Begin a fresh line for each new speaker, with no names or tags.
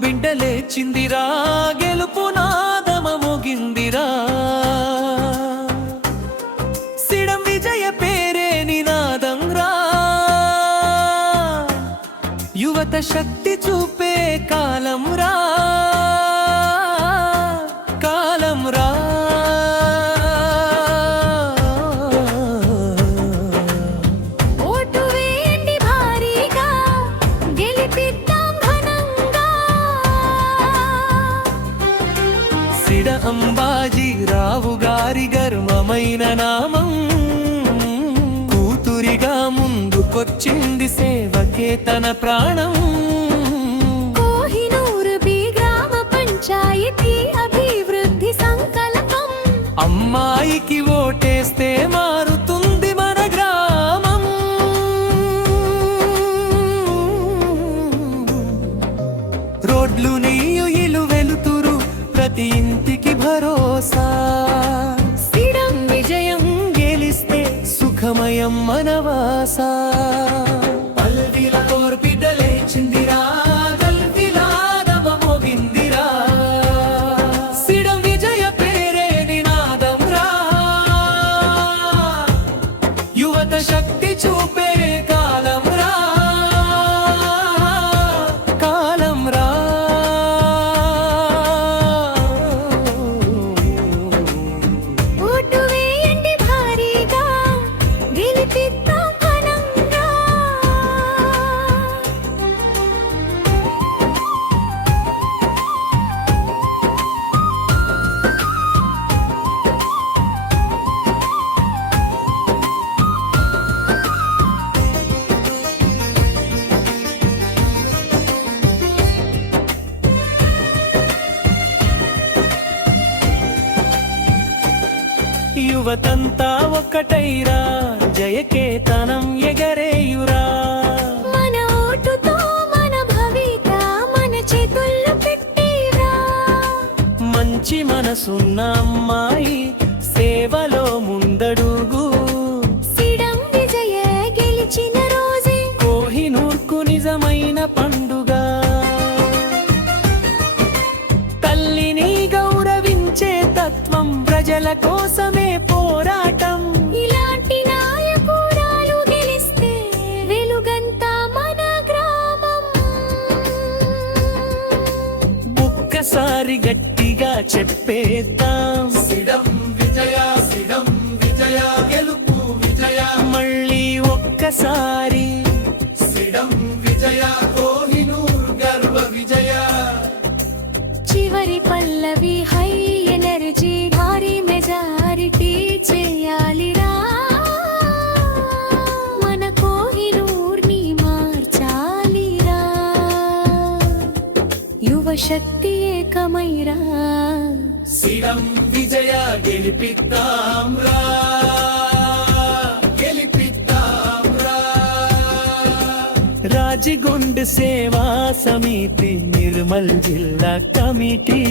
బిడ్డ లేచిందిరా గెలుపు నాదమ ముగిందిరా. సిడం విజయ
పేరే నినాదంరా. యువత శక్తి చూపే కాలం రా
సిడ అంబాజీ రావు గారి గర్వమైన నామం. కూతురిగా ముందుకొచ్చింది సేవకే తన ప్రాణం.
కోహినూరు బి గ్రామ పంచాయతీ అభివృద్ధి సంకల్పం
అమ్మాయికి ఓటేస్తే మారుతుంది ప్రతి ఇంటికి భరోసా.
సిడం
విజయం గెలిస్తే సుఖమయం మనవాసా. యువతంతా ఒక్కటైరా. జయకేతనం ఎగరేయురా.
మన ఓటుతో మన భవిత మన చేతుల్లో పెట్టేరా.
మంచి మనసున్న అమ్మాయి సేవలో ముందడుగు ఒక్కసారి గట్టిగా చెప్పేద్దాం.
సిడం విజయ సిడం విజయ గెలుపు విజయ.
మళ్ళీ ఒక్కసారి.
సిడం విజయ కోహినూర్ గర్వ విజయ.
చివరి పల్లవి హై ఎనర్జీ భారీ మెజారిటీ చేయాలిరా మన కోహినూర్ని మార్చాలిరా యువ శక్తి ఏకమైరా
విజయ గెలిపిద్దాం రా గెలిపిద్దాం రా
రాజగొండ సేవా సమితి నిర్మల్ జిల్లా కమిటీ.